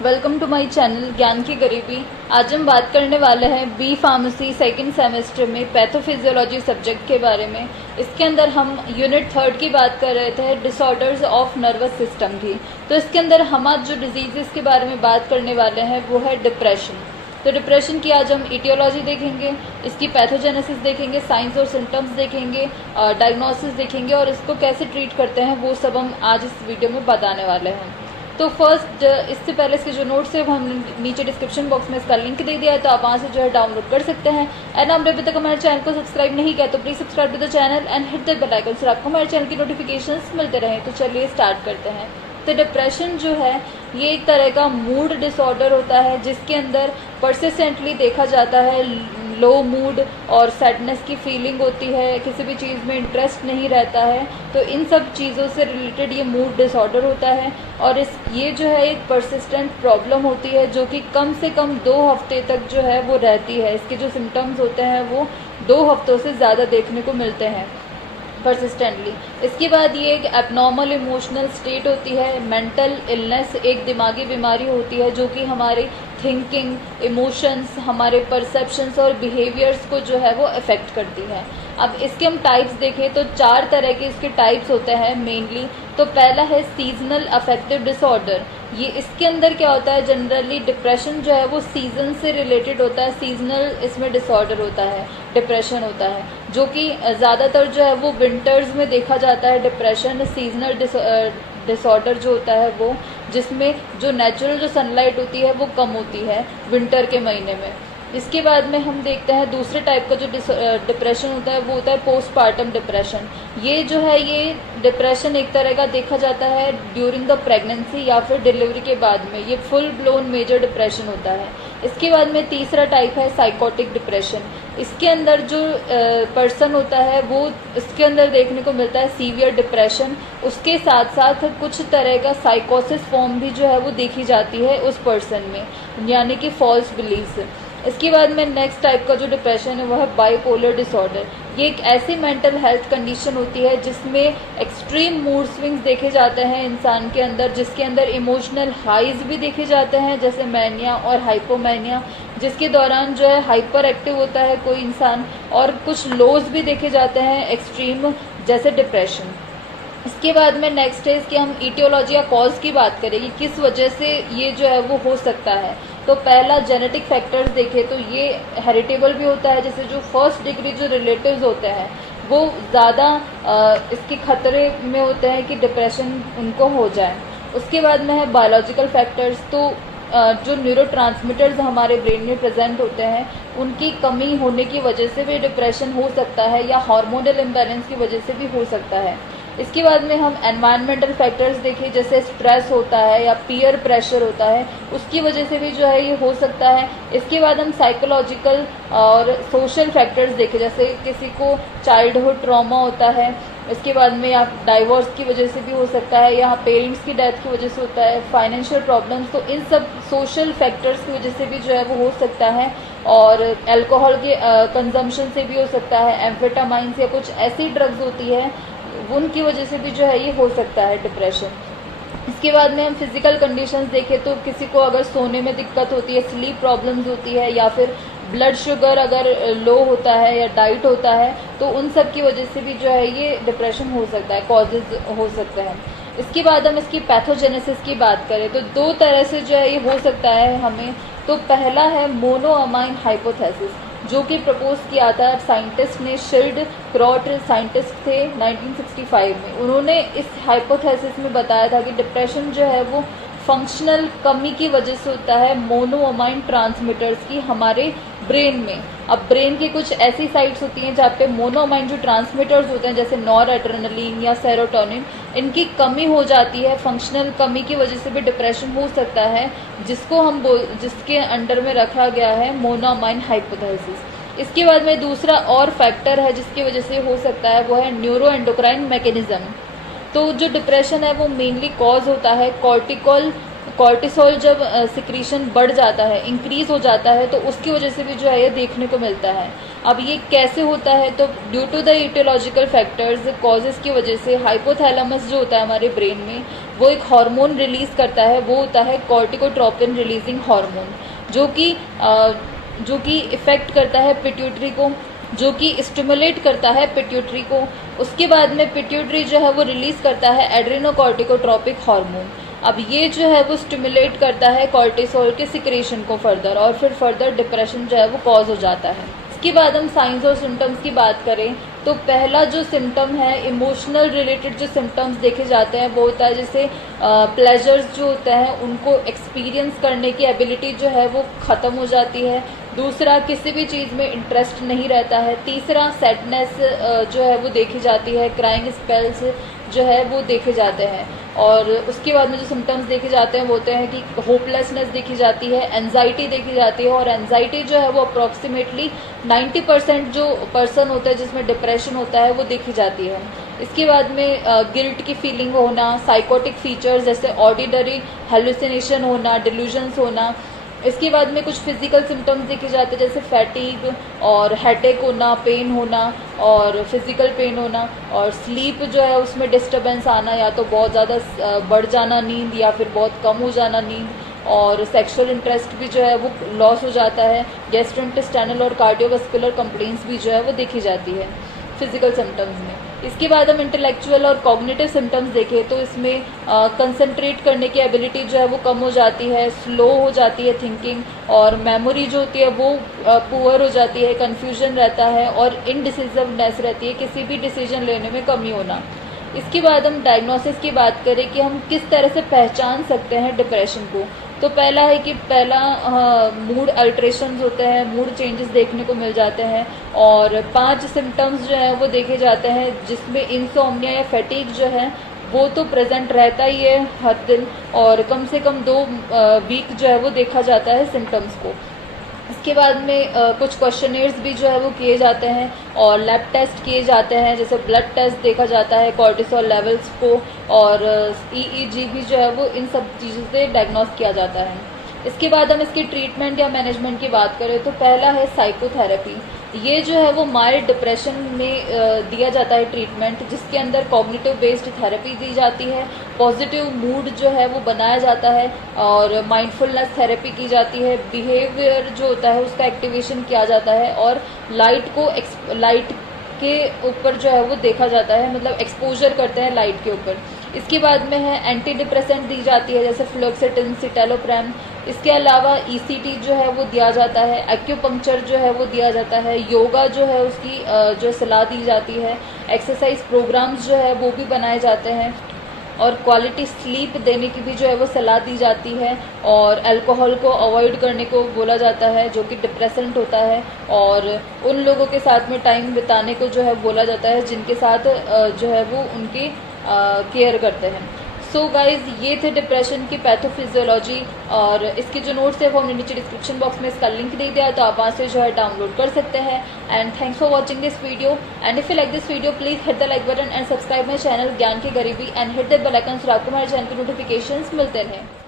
Welcome to my channel Gyan ki गरीबी। आज हम बात करने वाले हैं बी फार्मेसी सेकंड सेमेस्टर में पैथोफिजियोलॉजी सब्जेक्ट के बारे में। इसके अंदर हम यूनिट 3 की बात कर रहे थे, डिसऑर्डर्स ऑफ नर्वस सिस्टम की। तो इसके अंदर हम आज जो डिजीज़ के बारे में बात करने वाले हैं वो है डिप्रेशन। तो डिप्रेशन की आज हम इटियोलॉजी देखेंगे, इसकी पैथोजेनेसिस देखेंगे, साइंस और सिम्टम्स देखेंगे, डायग्नोसिस देखेंगे और इसको कैसे ट्रीट करते हैं वो सब हम आज इस वीडियो में बताने वाले हैं। तो फर्स्ट, इससे पहले इसके जो नोट्स है वो हमने नीचे डिस्क्रिप्शन बॉक्स में इसका लिंक दे दिया है, तो आप वहाँ से जो है डाउनलोड कर सकते हैं। एंड आपने अभी तक हमारे चैनल को सब्सक्राइब नहीं किया तो please subscribe to the channel and hit the bell icon, आपको हमारे चैनल की नोटिफिकेशंस मिलते रहें। तो चलिए स्टार्ट करते हैं। तो डिप्रेशन जो है ये एक तरह का मूड डिसऑर्डर होता है जिसके अंदर परसिस्टेंटली देखा जाता है लो मूड और सैडनेस की फीलिंग होती है, किसी भी चीज़ में इंटरेस्ट नहीं रहता है। तो इन सब चीज़ों से रिलेटेड ये मूड डिसऑर्डर होता है और ये जो है एक परसिस्टेंट प्रॉब्लम होती है जो कि कम से कम 2 हफ्ते तक जो है वो रहती है। इसके जो सिम्टम्स होते हैं वो 2 हफ्तों से ज़्यादा देखने को मिलते हैं परसिस्टेंटली। इसके बाद ये एक एबनॉर्मल इमोशनल स्टेट होती है, मेंटल इलनेस एक दिमागी बीमारी होती है जो कि हमारी थिंकिंग, इमोशंस, हमारे परसेप्शंस और बिहेवियर्स को जो है वो अफेक्ट करती है। अब इसके हम टाइप्स देखें तो 4 तरह के इसके टाइप्स होते हैं मेनली। तो पहला है सीजनल अफेक्टिव डिसऑर्डर। ये इसके अंदर क्या होता है, जनरली डिप्रेशन जो है वो सीजन से रिलेटेड होता है, सीजनल इसमें डिसऑर्डर होता है, डिप्रेशन होता है, जो कि ज़्यादातर जो है वो विंटर्स में देखा जाता है। डिप्रेशन सीजनल डिसऑर्डर जो होता है वो, जिसमें जो नेचुरल जो सनलाइट होती है वो कम होती है विंटर के महीने में। इसके बाद में हम देखते हैं दूसरे टाइप का जो डिप्रेशन होता है वो होता है पोस्टपार्टम डिप्रेशन। ये जो है ये डिप्रेशन एक तरह का देखा जाता है ड्यूरिंग द प्रेगनेंसी या फिर डिलीवरी के बाद में, ये फुल ब्लोन मेजर डिप्रेशन होता है। इसके बाद में तीसरा टाइप है साइकोटिक डिप्रेशन। इसके अंदर जो पर्सन होता है वो इसके अंदर देखने को मिलता है सीवियर डिप्रेशन, उसके साथ साथ कुछ तरह का साइकोसिस फॉर्म भी जो है वो देखी जाती है उस पर्सन में, यानी कि फॉल्स बिलीव्स। इसके बाद में नेक्स्ट टाइप का जो डिप्रेशन है वो है बाइपोलर डिसऑर्डर। ये एक ऐसी मेंटल हेल्थ कंडीशन होती है जिसमें एक्सट्रीम मूड स्विंग्स देखे जाते हैं इंसान के अंदर, जिसके अंदर इमोशनल हाइज भी देखे जाते हैं जैसे मैनिया और हाइपोमैनिया, जिसके दौरान जो है हाइपर एक्टिव होता है कोई इंसान, और कुछ लोज भी देखे जाते हैं एक्सट्रीम जैसे डिप्रेशन। इसके बाद में नेक्स्ट है इसकी हम इटियोलॉजी या कॉज की बात करेंगे, किस वजह से ये जो है वो हो सकता है। तो पहला जेनेटिक फैक्टर्स देखें तो ये हेरिटेबल भी होता है, जैसे जो फर्स्ट डिग्री जो रिलेटिव्स होते हैं वो ज़्यादा इसके खतरे में होते हैं कि डिप्रेशन उनको हो जाए। उसके बाद में है बायोलॉजिकल फैक्टर्स। तो जो न्यूरोट्रांसमीटर्स हमारे ब्रेन में प्रेजेंट होते हैं उनकी कमी होने की वजह से भी डिप्रेशन हो सकता है, या हार्मोनल इम्बैलेंस की वजह से भी हो सकता है। इसके बाद में हम एनवायरमेंटल फैक्टर्स देखें, जैसे स्ट्रेस होता है या पीयर प्रेशर होता है, उसकी वजह से भी जो है ये हो सकता है। इसके बाद हम साइकोलॉजिकल और सोशल फैक्टर्स देखें, जैसे किसी को चाइल्डहुड ट्रॉमा होता है, इसके बाद में या डाइवोर्स की वजह से भी हो सकता है, या पेरेंट्स की डेथ की वजह से होता है, फाइनेंशियल प्रॉब्लम्स, तो इन सब सोशल फैक्टर्स की वजह से भी जो है वो हो सकता है। और अल्कोहल के कंजम्पशन से भी हो सकता है, एम्फेटामाइंस या कुछ ऐसी ड्रग्स होती है उनकी वजह से भी जो है ये हो सकता है डिप्रेशन। इसके बाद में हम फिजिकल कंडीशंस देखें तो किसी को अगर सोने में दिक्कत होती है, स्लीप प्रॉब्लम्स होती है, या फिर ब्लड शुगर अगर लो होता है या डाइट होता है, तो उन सब की वजह से भी जो है ये डिप्रेशन हो सकता है, कॉजेज हो सकते हैं। इसके बाद हम इसकी पैथोजेनेसिस की बात करें तो 2 तरह से जो है ये हो सकता है हमें। तो पहला है मोनोअमाइन हाइपोथेसिस, जो कि प्रपोज किया था साइंटिस्ट ने, शिल्ड क्रॉट साइंटिस्ट थे 1965 में। उन्होंने इस हाइपोथेसिस में बताया था कि डिप्रेशन जो है वो फंक्शनल कमी की वजह से होता है मोनोअमाइन ट्रांसमीटर्स की हमारे ब्रेन में। अब ब्रेन की कुछ ऐसी साइट्स होती हैं जहाँ पे मोनोअमाइन जो ट्रांसमीटर्स होते हैं जैसे नॉरएड्रेनालिन या सेरोटोनिन, इनकी कमी हो जाती है। फंक्शनल कमी की वजह से भी डिप्रेशन हो सकता है, जिसके अंडर में रखा गया है मोनोअमाइन हाइपोथेसिस। इसके बाद में दूसरा और फैक्टर है जिसकी वजह से हो सकता है, वो है न्यूरो एंडोक्राइन मैकेनिज्म। तो जो डिप्रेशन है वो मेनली कॉज होता है कॉर्टिसोल जब सिक्रीशन बढ़ जाता है, इंक्रीज हो जाता है, तो उसकी वजह से भी जो है ये देखने को मिलता है। अब ये कैसे होता है, तो due to the etiological factors, causes की वजह से हाइपोथैलेमस जो होता है हमारे ब्रेन में वो एक हार्मोन रिलीज़ करता है, वो होता है कॉर्टिकोट्रोपिन रिलीजिंग हार्मोन, जो कि इफ़ेक्ट करता है पिट्यूटरी को, जो कि स्टिमुलेट करता है पिट्यूटरी को। उसके बाद में पिट्यूटरी जो है वो रिलीज़ करता है एड्रेनोकॉर्टिकोट्रोपिक हार्मोन। अब ये जो है वो स्टिमुलेट करता है कॉर्टिसोल के सिक्रेशन को फर्दर, और फिर फर्दर डिप्रेशन जो है वो कॉज हो जाता है। इसके बाद हम साइंस और सिम्टम्स की बात करें तो पहला जो सिम्टम है, इमोशनल रिलेटेड जो सिम्टम्स देखे जाते हैं वो होता है जैसे प्लेजर्स जो होते हैं उनको एक्सपीरियंस करने की एबिलिटी जो है वो ख़त्म हो जाती है। दूसरा, किसी भी चीज़ में इंटरेस्ट नहीं रहता है। तीसरा, सैडनेस जो है वो देखी जाती है, क्राइंग स्पेल्स जो है वो देखे जाते हैं। और उसके बाद में जो सिम्टम्स देखे जाते हैं वो होते हैं कि होपलेसनेस देखी जाती है, एनजाइटी देखी जाती है, और एनजाइटी जो है वो अप्रॉक्सीमेटली 90% जो पर्सन होता है जिसमें डिप्रेशन होता है वो देखी जाती है। इसके बाद में गिल्ट की फीलिंग होना, साइकोटिक फीचर्स जैसे ऑडिटरी हेलुसिनेशन होना, डिल्यूजन्स होना। इसके बाद में कुछ फिजिकल सिम्टम्स देखे जाते हैं जैसे फैटीग और हेडेक होना, पेन होना और फिजिकल पेन होना, और स्लीप जो है उसमें डिस्टर्बेंस आना, या तो बहुत ज़्यादा बढ़ जाना नींद या फिर बहुत कम हो जाना नींद, और सेक्सुअल इंटरेस्ट भी जो है वो लॉस हो जाता है। गैस्ट्रोइंटेस्टाइनल और कार्डियोवास्कुलर कंप्लेंट्स भी जो है वो देखी जाती है फिजिकल सिम्टम्स में। इसके बाद हम इंटेलेक्चुअल और कॉग्निटिव सिम्टम्स देखें तो इसमें कंसंट्रेट करने की एबिलिटी जो है वो कम हो जाती है, स्लो हो जाती है थिंकिंग, और मेमोरी जो होती है वो पुअर हो जाती है, कन्फ्यूजन रहता है, और इनडिसिसिवनेस रहती है, किसी भी डिसीजन लेने में कमी होना। इसके बाद हम डायग्नोसिस की बात करें कि हम किस तरह से पहचान सकते हैं डिप्रेशन को, तो पहला है कि मूड अल्ट्रेशंस होते हैं, मूड चेंजेस देखने को मिल जाते हैं, और 5 सिम्टम्स जो है वो देखे जाते हैं जिसमें इंसोम्निया या फैटीग जो है वो तो प्रेजेंट रहता ही है हर दिन, और कम से कम 2 वीक जो है वो देखा जाता है सिम्टम्स को। इसके बाद में कुछ क्वेश्चनेयर्स भी जो है वो किए जाते हैं, और लैब टेस्ट किए जाते हैं, जैसे ब्लड टेस्ट देखा जाता है कॉर्टिसोल लेवल्स को, और EEG भी जो है वो इन सब चीज़ों से डायग्नोस किया जाता है। इसके बाद हम इसकी ट्रीटमेंट या मैनेजमेंट की बात करें तो पहला है साइकोथेरेपी। ये जो है वो माइल्ड डिप्रेशन में दिया जाता है ट्रीटमेंट, जिसके अंदर कॉग्निटिव बेस्ड थेरेपी दी जाती है, पॉजिटिव मूड जो है वो बनाया जाता है, और माइंडफुलनेस थेरेपी की जाती है, बिहेवियर जो होता है उसका एक्टिवेशन किया जाता है, और लाइट के ऊपर जो है वो देखा जाता है, मतलब एक्सपोजर करते हैं लाइट के ऊपर। इसके बाद में है एंटी डिप्रेसेंट दी जाती है जैसे फ्लोक्सेटिन, सिटेलोप्रेम। इसके अलावा ECT जो है वो दिया जाता है, एक्यूपंक्चर जो है वो दिया जाता है, योगा जो है उसकी जो सलाह दी जाती है, एक्सरसाइज प्रोग्राम्स जो है वो भी बनाए जाते हैं, और क्वालिटी स्लीप देने की भी जो है वो सलाह दी जाती है, और अल्कोहल को अवॉइड करने को बोला जाता है जो कि डिप्रेसेंट होता है, और उन लोगों के साथ में टाइम बिताने को जो है बोला जाता है जिनके साथ जो है वो उनकी केयर करते हैं। सो गाइज, ये थे डिप्रेशन की पैथोफिजियोलॉजी, और इसके जो नोट्स है वो हमने नीचे डिस्क्रिप्शन बॉक्स में इसका लिंक दे दिया है, तो आप वहाँ से जो है डाउनलोड कर सकते हैं। And thanks for watching this video, and if you like this video please hit the like button and subscribe my channel Gyan ki Garibi, and hit the bell icon so आपको हमारे चैनल की नोटिफिकेशंस मिलते रहें।